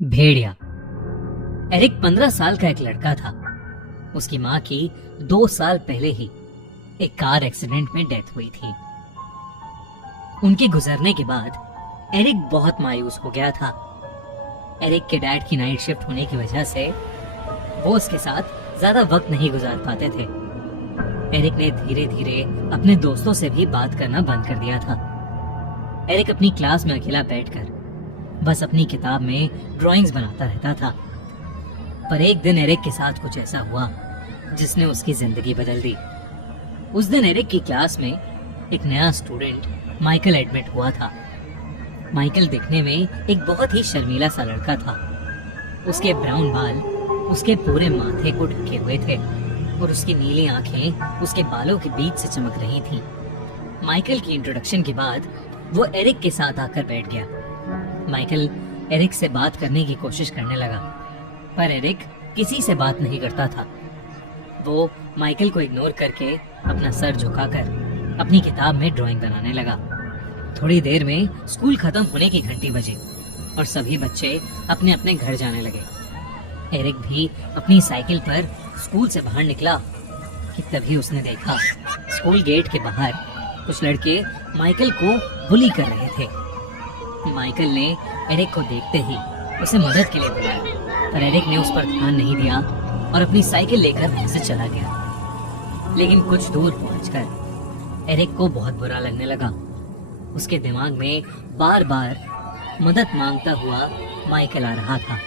भेड़िया। Eric 15 साल का एक लड़का था। उसकी माँ की 2 साल पहले ही एक कार एक्सीडेंट में डेथ हुई थी। उनके गुजरने के बाद एरिक बहुत मायूस हो गया था। एरिक के डैड की नाइट शिफ्ट होने की वजह से वो उसके साथ ज्यादा वक्त नहीं गुजार पाते थे। एरिक ने धीरे धीरे अपने दोस्तों से भी बात करना बंद कर दिया था। एरिक अपनी क्लास में अकेला बैठकर बस अपनी किताब में ड्राइंग्स बनाता रहता था। पर एक दिन एरिक के साथ कुछ ऐसा हुआ जिसने उसकी जिंदगी बदल दी। उस दिन एरिक की क्लास में एक नया स्टूडेंट माइकल एडमिट हुआ था। माइकल दिखने में एक बहुत ही शर्मीला सा लड़का था। उसके ब्राउन बाल उसके पूरे माथे को ढके हुए थे और उसकी नीली आंखें उसके बालों के बीच से चमक रही थीं। माइकल की इंट्रोडक्शन के बाद वो एरिक के साथ आकर बैठ गया। माइकल एरिक से बात करने की कोशिश करने लगा, पर एरिक किसी से बात नहीं करता था। वो माइकल को इग्नोर करके अपना सर झुकाकर अपनी किताब में ड्राइंग बनाने लगा। थोड़ी देर में स्कूल खत्म होने की घंटी बजी और सभी बच्चे अपने अपने घर जाने लगे। एरिक भी अपनी साइकिल पर स्कूल से बाहर निकला कि तभी उसने देखा स्कूल गेट के बाहर कुछ लड़के माइकल को बुली कर रहे थे। माइकल ने एरिक को देखते ही उसे मदद के लिए बुलाया, पर एरिक ने उस पर ध्यान नहीं दिया और अपनी साइकिल लेकर वहां से चला गया। लेकिन कुछ दूर पहुंचकर एरिक को बहुत बुरा लगने लगा। उसके दिमाग में बार बार मदद मांगता हुआ माइकल आ रहा था।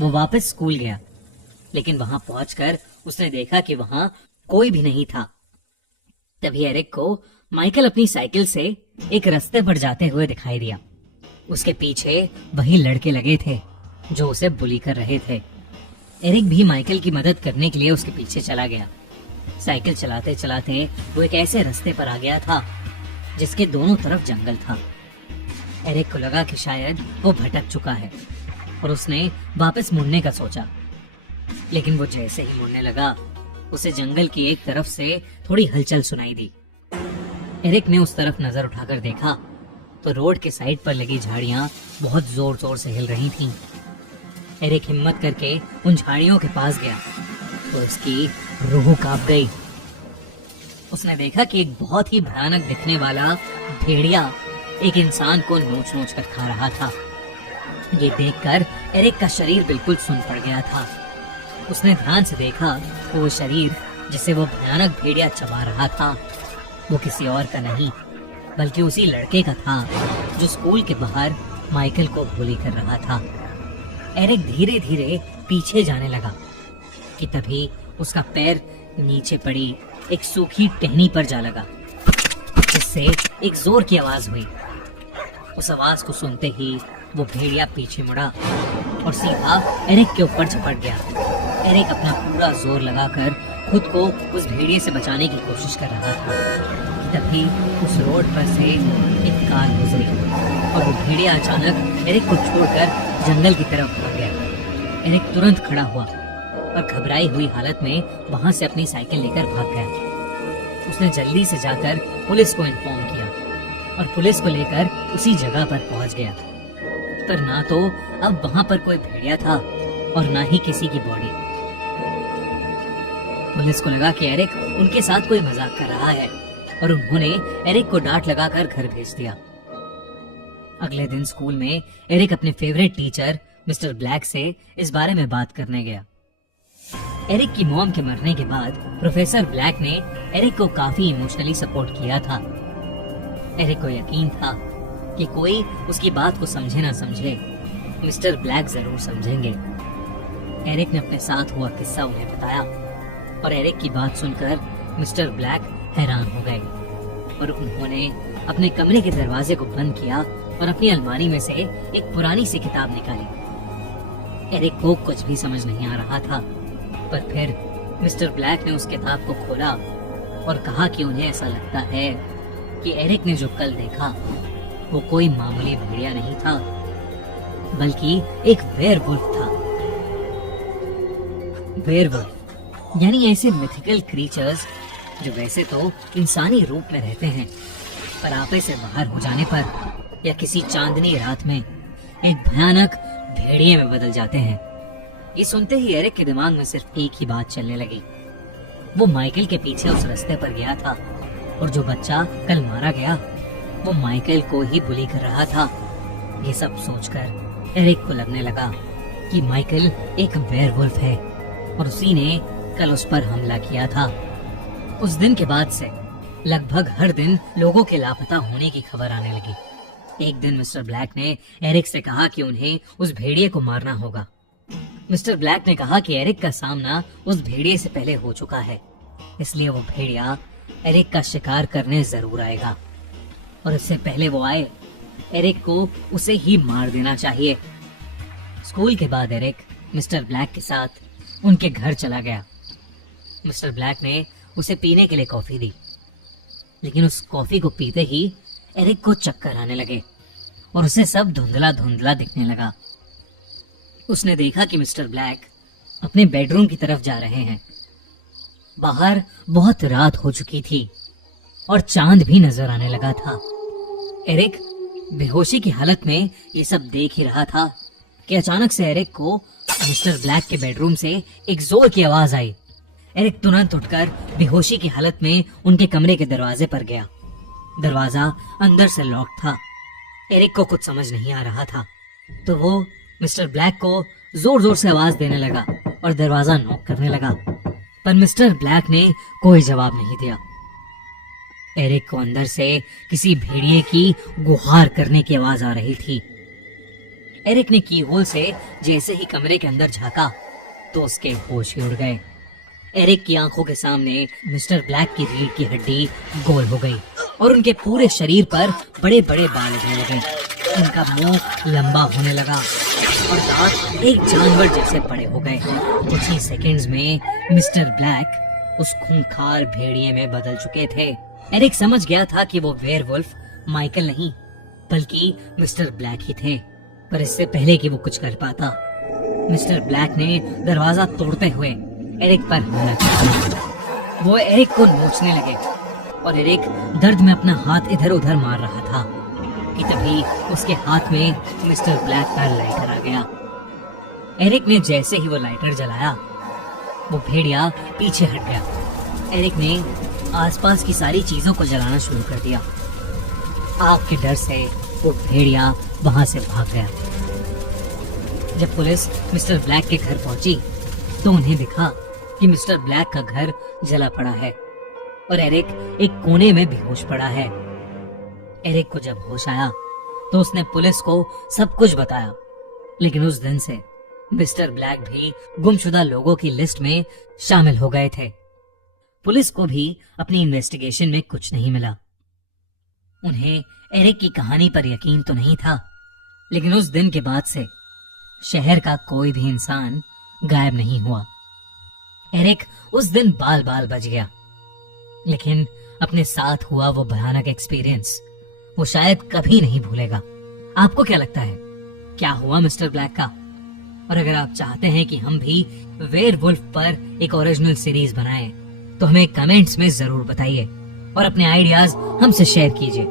वो वापस स्कूल गया, लेकिन वहां पहुंचकर उसने देखा कि वहां कोई भी नहीं था। तभी एरिक को माइकल अपनी साइकिल से एक रास्ते पर जाते हुए दिखाई दिया। उसके पीछे वही लड़के लगे थे जो उसे बुली कर रहे थे। एरिक भी माइकल की मदद करने के लिए उसके पीछे चला गया। साइकिल चलाते चलाते वो एक ऐसे रास्ते पर आ गया था जिसके दोनों तरफ जंगल था। एरिक को लगा कि शायद वो भटक चुका है और उसने वापस मुड़ने का सोचा, लेकिन वो जैसे ही मुड़ने लगा उसे जंगल की एक तरफ से थोड़ी हलचल सुनाई दी। एरिक ने उस तरफ नजर उठाकर देखा तो रोड के साइड पर लगी झाड़ियां बहुत जोर जोर से हिल रही थीं। एरिक हिम्मत करके उन झाड़ियों के पास गया तो उसकी रूह कांप गई। उसने देखा कि एक बहुत ही भयानक दिखने वाला भेड़िया एक इंसान को नोच नोच कर खा रहा था। ये देखकर एरिक का शरीर बिल्कुल सुन पड़ गया था। उसने ध्यान से देखा तो वो शरीर जिसे वो भयानक भेड़िया चबा रहा था वो किसी और का नहीं बल्कि उसी लड़के का था जो स्कूल के बाहर माइकल को बुली कर रहा था। एरिक धीरे धीरे पीछे जाने लगा कि तभी उसका पैर नीचे पड़ी एक सूखी टहनी पर जा लगा, जिससे एक जोर की आवाज हुई। उस आवाज को सुनते ही वो भेड़िया पीछे मुड़ा और सीधा एरिक के ऊपर झपट गया। एरिक अपना पूरा जोर लगाकर खुद को उस भेड़िए से बचाने की कोशिश कर रहा था। तभी उस रोड पर से एक कार गुजरी और वो भेड़िया अचानक एरिक को छोड़कर जंगल की तरफ भाग गया। एरिक तुरंत खड़ा हुआ और घबराई हुई हालत में वहां से अपनी साइकिल लेकर भाग गया। उसने जल्दी से जाकर पुलिस को इन्फॉर्म किया और पुलिस को लेकर उसी जगह पर पहुंच गया। पर ना तो अब वहां पर कोई भेड़िया था और ना ही किसी की बॉडी। पुलिस को लगा कि एरिक उनके साथ कोई मजाक कर रहा है और उन्होंने एरिक को डांट लगाकर घर भेज दिया। अगले दिन स्कूल में एरिक अपने फेवरेट टीचर मिस्टर ब्लैक से इस बारे में बात करने गया। एरिक की मॉम के मरने के बाद प्रोफेसर ब्लैक ने एरिक को काफी इमोशनली सपोर्ट किया था। एरिक को यकीन था कि कोई उसकी बात को समझे ना समझे, मिस्टर ब्लैक जरूर समझेंगे। एरिक ने अपने साथ हुआ किस्सा उन्हें बताया और एरिक की बात सुनकर मिस्टर ब्लैक हैरान हो गए और उन्होंने अपने कमरे के दरवाजे को बंद किया और अपनी अलमारी में से एक पुरानी सी किताब निकाली। एरिक को कुछ भी समझ नहीं आ रहा था, पर फिर मिस्टर ब्लैक ने उस किताब को खोला और कहा कि उन्हें ऐसा लगता है कि एरिक ने जो कल देखा वो कोई मामूली भेड़िया नहीं था बल्कि एक वेयरवुल्फ था। वेयरवुल्फ यानी ऐसे मिथिकल क्रीचर्स जो वैसे तो इंसानी रूप में रहते हैं, पर आपे से बाहर हो जाने पर या किसी चांदनी रात में एक भयानक भेड़िए में बदल जाते हैं। ये सुनते ही एरिक के दिमाग में सिर्फ एक ही बात चलने लगी। वो माइकल के पीछे उस रास्ते पर गया था और जो बच्चा कल मारा गया वो माइकल को ही बुली कर रहा था। ये सब सोचकर एरिक को लगने लगा कि माइकल एक वेयरवुल्फ है और उसी ने कल उस पर हमला किया था। उस दिन के बाद से लगभग हर दिन लोगों के लापता होने की खबर आने लगी। एक दिन मिस्टर ब्लैक ने एरिक से कहा कि उन्हें उस भेड़िए को मारना होगा। मिस्टर ब्लैक ने कहा कि एरिक का सामना उस भेड़िए से पहले हो चुका है, इसलिए वो भेड़िया एरिक का शिकार करने जरूर आएगा और इससे पहले वो आए एरिक को उसे ही मार देना चाहिए। स्कूल के बाद एरिक मिस्टर ब्लैक के साथ उनके घर चला गया। मिस्टर ब्लैक ने उसे पीने के लिए कॉफी दी, लेकिन उस कॉफी को पीते ही एरिक को चक्कर आने लगे और उसे सब धुंधला धुंधला दिखने लगा। उसने देखा कि मिस्टर ब्लैक अपने बेडरूम की तरफ जा रहे हैं। बाहर बहुत रात हो चुकी थी और चांद भी नजर आने लगा था। एरिक बेहोशी की हालत में ये सब देख ही रहा था कि अचानक से एरिक को मिस्टर ब्लैक के बेडरूम से एक जोर की आवाज आई। एरिक तुरंत उठकर बेहोशी की हालत में उनके कमरे के दरवाजे पर गया। दरवाजा अंदर से लॉक था। एरिक को कुछ समझ नहीं आ रहा था, तो वो मिस्टर ब्लैक को जोर जोर से आवाज देने लगा और दरवाजा नॉक करने लगा, पर मिस्टर ब्लैक ने कोई जवाब नहीं दिया। एरिक को अंदर से किसी भेड़िए की गुहार करने की आवाज आ रही थी। एरिक ने कीहोल से जैसे ही कमरे के अंदर झांका तो उसके होश ही उड़ गए। एरिक की आंखों के सामने मिस्टर ब्लैक की रीढ़ की हड्डी गोल हो गई और उनके पूरे शरीर पर बड़े बड़े बाल उगने लगे। उनका मुंह लंबा होने लगा और दांत एक जानवर जैसे बड़े हो गए। कुछ ही सेकंड्स में मिस्टर ब्लैक उस खूंखार भेड़िए में बदल चुके थे। एरिक समझ गया था कि वो वेयरवुल्फ माइकल नहीं बल्कि मिस्टर ब्लैक ही थे, पर इससे पहले कि वो कुछ कर पाता, मिस्टर ब्लैक ने दरवाजा तोड़ते हुए एरिक पर हमला किया। वो एरिक को नोचने लगे और एरिक दर्द में अपना हाथ इधर उधर मार रहा था कि तभी उसके हाथ में मिस्टर ब्लैक का लाइटर आ गया। एरिक ने जैसे ही वो लाइटर जलाया वो भेड़िया पीछे हट गया। एरिक ने आसपास की सारी चीजों को जलाना शुरू कर दिया। आग के डर से वो भेड़िया वहां से भाग गया। जब पुलिस मिस्टर ब्लैक के घर पहुंची तो उन्हें दिखा कि मिस्टर ब्लैक का घर जला पड़ा है और एरिक एक कोने में बेहोश पड़ा है। एरिक को जब होश आया तो उसने पुलिस को सब कुछ बताया, लेकिन उस दिन से मिस्टर ब्लैक भी गुमशुदा लोगों की लिस्ट में शामिल हो गए थे। पुलिस को भी अपनी इन्वेस्टिगेशन में कुछ नहीं मिला। उन्हें एरिक की कहानी पर यकीन तो नहीं था, लेकिन उस दिन के बाद से शहर का कोई भी इंसान गायब नहीं हुआ। एरिक उस दिन बाल बाल बच गया, लेकिन अपने साथ हुआ वो भयानक एक्सपीरियंस वो शायद कभी नहीं भूलेगा। आपको क्या लगता है, क्या हुआ मिस्टर ब्लैक का? और अगर आप चाहते हैं कि हम भी वेयरवुल्फ पर एक ओरिजिनल सीरीज बनाएं, तो हमें कमेंट्स में जरूर बताइए और अपने आइडियाज हमसे शेयर कीजिए।